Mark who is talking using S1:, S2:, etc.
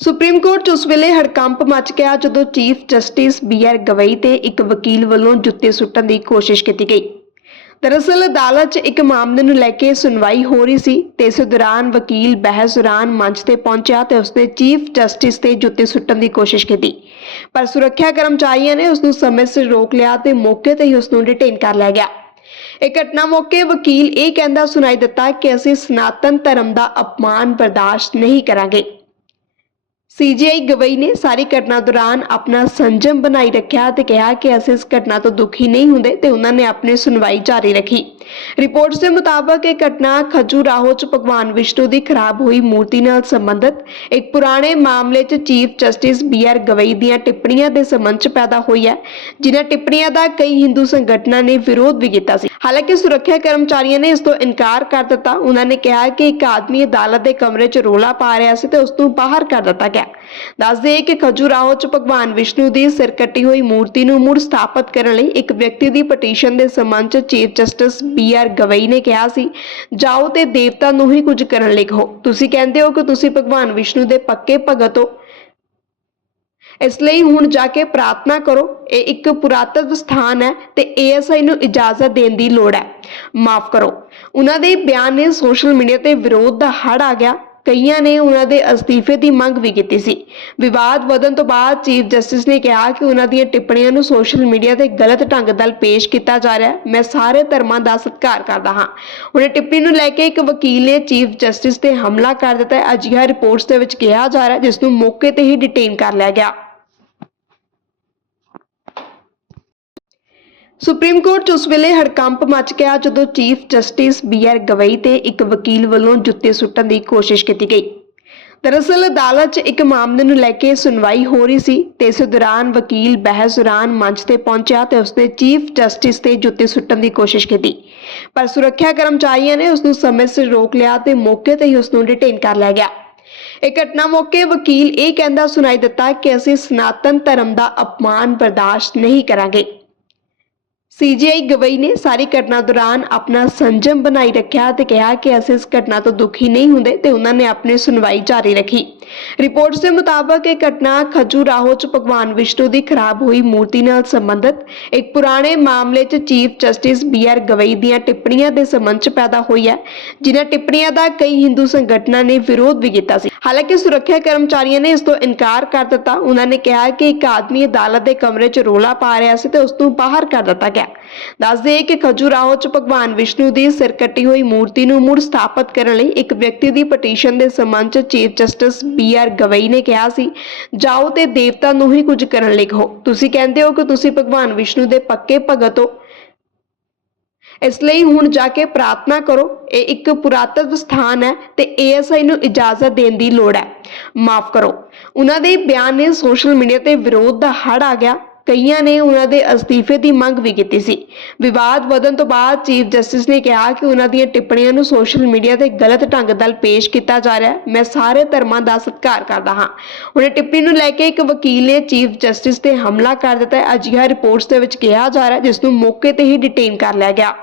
S1: Supreme court 'ਚ ਉਸ ਵੇਲੇ ਹੜਕੰਪ ਮਚ ਗਿਆ ਜਦੋਂ chief justice B R Gavai ਤੇ ਇੱਕ ਵਕੀਲ ਵੱਲੋਂ ਜੁੱਤੇ ਸੁੱਟਣ ਦੀ ਕੋਸ਼ਿਸ਼ ਕੀਤੀ ਗਈ। ਦਰਅਸਲ ਅਦਾਲਤ 'ਚ ਇੱਕ ਮਾਮਲੇ ਨੂੰ ਲੈ ਕੇ ਸੁਣਵਾਈ ਹੋ ਰਹੀ ਸੀ ਤੇ ਇਸ ਦੌਰਾਨ ਵਕੀਲ ਬਹਿਸ ਦੌਰਾਨ ਮੰਚ ਤੇ ਪਹੁੰਚਿਆ ਤੇ ਉਸਨੇ ਚੀਫ ਜਸਟਿਸ ਤੇ ਜੁੱਤੇ ਸੁੱਟਣ ਦੀ ਕੋਸ਼ਿਸ਼ ਕੀਤੀ। ਪਰ ਸੁਰੱਖਿਆ ਕਰਮਚਾਰੀਆਂ ਨੇ ਉਸ ਨੂੰ ਸਮੇਂ ਸਿਰ ਰੋਕ ਲਿਆ ਤੇ ਮੌਕੇ ਤੇ ਹੀ ਉਸ ਨੂੰ ਡਿਟੇਨ ਕਰ ਲਿਆ ਗਿਆ। ਇਹ ਘਟਨਾ ਮੌਕੇ ਵਕੀਲ ਇਹ ਕਹਿੰਦਾ ਸੁਣਾਈ ਦਿੱਤਾ ਕਿ ਅਸੀਂ ਸਨਾਤਨ ਧਰਮ ਦਾ ਅਪਮਾਨ ਬਰਦਾਸ਼ਤ ਨਹੀਂ ਕਰਾਂਗੇ। ਸੀਜੀਆਈ ਗਵਈ ਨੇ ਸਾਰੀ ਘਟਨਾ ਦੌਰਾਨ ਆਪਣਾ ਸੰਜਮ ਬਣਾਈ ਰੱਖਿਆ ਤੇ ਕਿਹਾ ਕਿ ਅਸੀਂ ਇਸ ਘਟਨਾ ਤੋਂ ਦੁਖੀ ਨਹੀਂ ਹੁੰਦੇ ਤੇ ਉਹਨਾਂ ਨੇ ਆਪਣੀ ਸੁਣਵਾਈ ਜਾਰੀ ਰੱਖੀ। ਰਿਪੋਰਟਸ ਦੇ ਮੁਤਾਬਕ ਇਹ ਘਟਨਾ ਖਜੂਰਾਹੋ ਚ ਭਗਵਾਨ ਵਿਸ਼ਨੂੰ ਦੀ ਖਰਾਬ ਹੋਈ ਮੂਰਤੀ ਨਾਲ ਸੰਬੰਧਿਤ ਇੱਕ ਪੁਰਾਣੇ ਮਾਮਲੇ 'ਚ chief justice B R Gavai ਦੀਆਂ ਟਿੱਪਣੀਆਂ ਦੇ ਸੰਬੰਧ 'ਚ ਪੈਦਾ ਹੋਈ ਹੈ, ਜਿਨ੍ਹਾਂ ਟਿੱਪਣੀਆਂ ਦਾ ਕਈ ਹਿੰਦੂ ਸੰਗਠਨਾਂ ਨੇ ਵਿਰੋਧ ਵੀ ਕੀਤਾ ਸੀ। ਹਾਲਾਂਕਿ ਸੁਰੱਖਿਆ ਕਰਮਚਾਰੀਆਂ ਨੇ ਇਸ ਤੋਂ ਇਨਕਾਰ ਕਰ ਦਿੱਤਾ। ਉਹਨਾਂ ਨੇ ਕਿਹਾ ਕਿ ਇੱਕ ਆਦਮੀ ਅਦਾਲਤ ਦੇ ਕਮਰੇ 'ਚ ਰੋਲਾ ਪਾ ਰਿਹਾ ਸੀ ਤੇ ਉਸ ਨੂੰ ਬਾਹਰ ਕਰ ਦਿੱਤਾ ਗਿਆ। ਦੱਸਦੇ ਕਿ ਖਜੂਰਾਹੋ 'ਚ ਭਗਵਾਨ ਵਿਸ਼ਨੂੰ ਦੀ ਸਿਰ ਕੱਟੀ ਹੋਈ ਮੂਰਤੀ ਨੂੰ ਮੁੜ ਸਥਾਪਿਤ ਕਰਨ ਲਈ ਇੱਕ ਵਿਅਕਤੀ ਦੀ ਪਟੀਸ਼ਨ ਦੇ ਸੰਬੰਧ 'ਚ chief justice B R Gavai ਨੇ ਕਿਹਾ ਸੀ, ਜਾਓ ਤੇ ਦੇਵਤਾ ਨੂੰ ਹੀ ਕੁਝ ਕਰਨ ਲਈ ਕਹੋ। ਤੁਸੀਂ ਕਹਿੰਦੇ ਹੋ ਕਿ ਤੁਸੀਂ ਭਗਵਾਨ ਵਿਸ਼ਨੂੰ ਦੇ ਪੱਕੇ ਭਗਤ ਹੋ। ਇਸ ਲਈ ਹੁਣ ਜਾ ਕੇ ਪ੍ਰਾਰਥਨਾ ਕਰੋ। ਇਹ ਇੱਕ ਪੁਰਾਤਨ ਸਥਾਨ ਹੈ ਤੇ ਏਐਸਆਈ ਨੂੰ ਇਜਾਜ਼ਤ ਦੇਣ ਦੀ ਲੋੜ ਹੈ। ਮਾਫ ਕਰੋ। ਉਹਨਾਂ ਦੇ ਬਿਆਨ ਨੇ ਸੋਸ਼ਲ ਮੀਡੀਆ ਤੇ ਵਿਰੋਧ ਦਾ ਹੜ ਆ ਗਿਆ। ਕਈਆਂ ਨੇ ਉਹਨਾਂ ਦੇ ਅਸਤੀਫੇ ਦੀ ਮੰਗ ਵੀ ਕੀਤੀ ਸੀ। ਵਿਵਾਦ ਵਧਣ ਤੋਂ ਬਾਅਦ ਚੀਫ ਜਸਟਿਸ ਨੇ ਕਿਹਾ ਕਿ ਉਹਨਾਂ ਦੀਆਂ ਟਿੱਪਣੀਆਂ ਨੂੰ ਸੋਸ਼ਲ ਮੀਡੀਆ ਤੇ ਗਲਤ ਢੰਗ ਨਾਲ ਪੇਸ਼ ਕੀਤਾ ਜਾ ਰਿਹਾ ਹੈ। ਮੈਂ ਸਾਰੇ ਧਰਮਾਂ ਦਾ ਸਤਿਕਾਰ ਕਰਦਾ ਹਾਂ। ਉਹਨੇ ਟਿੱਪਣੀ ਨੂੰ ਲੈ ਕੇ ਇੱਕ ਵਕੀਲ ਨੇ ਚੀਫ ਜਸਟਿਸ ਤੇ ਹਮਲਾ ਕਰ ਦਿੱਤਾ ਹੈ। ਅਜਿਹਾ ਰਿਪੋਰਟਸ ਦੇ ਵਿੱਚ ਕਿਹਾ ਜਾ ਰਿਹਾ ਹੈ, ਜਿਸ ਨੂੰ ਮੌਕੇ ਤੇ ਹੀ ਡਿਟੇਨ ਕਰ ਲਿਆ ਗਿਆ। ਸੁਪਰੀਮ ਕੋਰਟ 'ਚ ਉਸ ਵੇਲੇ ਹੜਕੰਪ ਮਚ ਗਿਆ ਜਦੋਂ chief justice B R Gavai ਤੇ ਇੱਕ ਵਕੀਲ ਵੱਲੋਂ ਜੁੱਤੇ ਸੁੱਟਣ ਦੀ ਕੋਸ਼ਿਸ਼ ਕੀਤੀ ਗਈ। ਦਰਅਸਲ ਅਦਾਲਤ 'ਚ ਇੱਕ ਮਾਮਲੇ ਨੂੰ ਲੈ ਕੇ ਸੁਣਵਾਈ ਹੋ ਰਹੀ ਸੀ ਤੇ ਇਸ ਦੌਰਾਨ ਵਕੀਲ ਬਹਿਸ ਦੌਰਾਨ ਮੰਚ ਤੇ ਪਹੁੰਚਿਆ ਤੇ ਉਸਨੇ ਚੀਫ ਜਸਟਿਸ ਤੇ ਜੁੱਤੇ ਸੁੱਟਣ ਦੀ ਕੋਸ਼ਿਸ਼ ਕੀਤੀ। ਪਰ ਸੁਰੱਖਿਆ ਕਰਮਚਾਰੀਆਂ ਨੇ ਉਸ ਨੂੰ ਸਮੇਂ ਸਿਰ ਰੋਕ ਲਿਆ ਤੇ ਮੌਕੇ ਤੇ ਹੀ ਉਸ ਨੂੰ ਡਿਟੇਨ ਕਰ ਲਿਆ ਗਿਆ। ਇਹ ਘਟਨਾ ਮੌਕੇ ਵਕੀਲ ਇਹ ਕਹਿੰਦਾ ਸੁਣਾਈ ਦਿੱਤਾ ਕਿ ਅਸੀਂ ਸਨਾਤਨ ਧਰਮ ਦਾ ਅਪਮਾਨ ਬਰਦਾਸ਼ਤ ਨਹੀਂ ਕਰਾਂਗੇ। ਸੀਜੀਆਈ ਗਵਈ ਨੇ ਸਾਰੀ ਘਟਨਾ ਦੌਰਾਨ ਆਪਣਾ ਸੰਜਮ ਬਣਾਈ ਰੱਖਿਆ ਤੇ ਕਿਹਾ ਕਿ ਅਸੀਂ ਇਸ ਘਟਨਾ ਤੋਂ ਦੁਖੀ ਨਹੀਂ ਹੁੰਦੇ ਤੇ ਉਹਨਾਂ ਨੇ ਆਪਣੀ ਸੁਣਵਾਈ ਜਾਰੀ ਰੱਖੀ। ਰਿਪੋਰਟਸ ਦੇ ਮੁਤਾਬਕ ਇਹ ਘਟਨਾ ਖਜੂਰਾਹੋ 'ਚ ਭਗਵਾਨ ਵਿਸ਼ਨੂੰ ਦੀ ਖਰਾਬ ਹੋਈ ਮੂਰਤੀ ਨਾਲ ਸੰਬੰਧਿਤ ਇੱਕ ਪੁਰਾਣੇ ਮਾਮਲੇ 'ਚ chief justice B R Gavai ਦੀਆਂ ਟਿੱਪਣੀਆਂ ਦੇ ਸੰਬੰਧ 'ਚ ਪੈਦਾ ਹੋਈ ਹੈ, ਜਿਨ੍ਹਾਂ ਟਿੱਪਣੀਆਂ ਦਾ ਕਈ ਹਿੰਦੂ ਸੰਗਠਨਾਂ ਨੇ ਵਿਰੋਧ ਵੀ ਕੀਤਾ ਸੀ। ਹਾਲਾਂਕਿ ਸੁਰੱਖਿਆ ਕਰਮਚਾਰੀਆਂ ਨੇ ਇਸ ਤੋਂ ਇਨਕਾਰ ਕਰ ਦਿੱਤਾ। ਉਹਨਾਂ ਨੇ ਕਿਹਾ ਕਿ ਇੱਕ ਆਦਮੀ ਅਦਾਲਤ ਦੇ ਕਮਰੇ 'ਚ ਰੋਲਾ ਪਾ ਰਿਹਾ ਸੀ ਤੇ ਉਸ ਨੂੰ ਬਾਹਰ ਕਰ ਦਿੱਤਾ ਗਿਆ। ਦੱਸਦੇ ਕਿ ਖਜੂਰਾਹੋ 'ਚ ਭਗਵਾਨ ਵਿਸ਼ਨੂੰ ਦੀ ਸਿਰ ਕੱਟੀ ਹੋਈ ਮੂਰਤੀ ਨੂੰ ਮੁੜ ਸਥਾਪਿਤ ਕਰਨ ਲਈ ਇੱਕ ਵਿਅਕਤੀ ਦੀ ਪਟੀਸ਼ਨ ਦੇ ਸੰਬੰਧ 'ਚ chief justice B R Gavai ਨੇ ਕਿਹਾ ਸੀ, ਜਾਓ ਤੇ ਦੇਵਤਾ ਨੂੰ ਹੀ ਕੁਝ ਕਰਨ ਲਈ ਕਹੋ। ਤੁਸੀਂ ਕਹਿੰਦੇ ਹੋ ਕਿ ਤੁਸੀਂ ਭਗਵਾਨ ਵਿਸ਼ਨੂੰ ਦੇ ਪੱਕੇ ਭਗਤ ਹੋ। ਇਸ ਲਈ ਹੁਣ ਜਾ ਕੇ ਪ੍ਰਾਰਥਨਾ ਕਰੋ। ਇਹ ਇੱਕ ਪੁਰਾਤਨ ਸਥਾਨ ਹੈ ਤੇ ਏਐਸਆਈ ਨੂੰ ਇਜਾਜ਼ਤ ਦੇਣ ਦੀ ਲੋੜ ਹੈ। ਮਾਫ ਕਰੋ। ਉਹਨਾਂ ਦੇ ਬਿਆਨ ਨੇ ਸੋਸ਼ਲ ਮੀਡੀਆ ਤੇ ਵਿਰੋਧ ਦਾ ਹੜ ਆ ਗਿਆ। ਕਈਆਂ ਨੇ ਉਹਨਾਂ ਦੇ ਅਸਤੀਫੇ ਦੀ ਮੰਗ ਵੀ ਕੀਤੀ ਸੀ। ਵਿਵਾਦ ਵਧਣ ਤੋਂ ਬਾਅਦ ਚੀਫ ਜਸਟਿਸ ਨੇ ਕਿਹਾ ਕਿ ਉਹਨਾਂ ਦੀਆਂ ਟਿੱਪਣੀਆਂ ਨੂੰ ਸੋਸ਼ਲ ਮੀਡੀਆ ਤੇ ਗਲਤ ਢੰਗ ਨਾਲ ਪੇਸ਼ ਕੀਤਾ ਜਾ ਰਿਹਾ ਹੈ। ਮੈਂ ਸਾਰੇ ਧਰਮਾਂ ਦਾ ਸਤਿਕਾਰ ਕਰਦਾ ਹਾਂ। ਉਹਨੇ ਟਿੱਪਣੀ ਨੂੰ ਲੈ ਕੇ ਇੱਕ ਵਕੀਲ ਨੇ ਚੀਫ ਜਸਟਿਸ ਤੇ ਹਮਲਾ ਕਰ ਦਿੱਤਾ ਹੈ। ਅਜਿਹਾ ਰਿਪੋਰਟਸ ਦੇ ਵਿੱਚ ਕਿਹਾ ਜਾ ਰਿਹਾ ਹੈ, ਜਿਸ ਨੂੰ ਮੌਕੇ ਤੇ ਹੀ ਡਿਟੇਨ ਕਰ ਲਿਆ ਗਿਆ।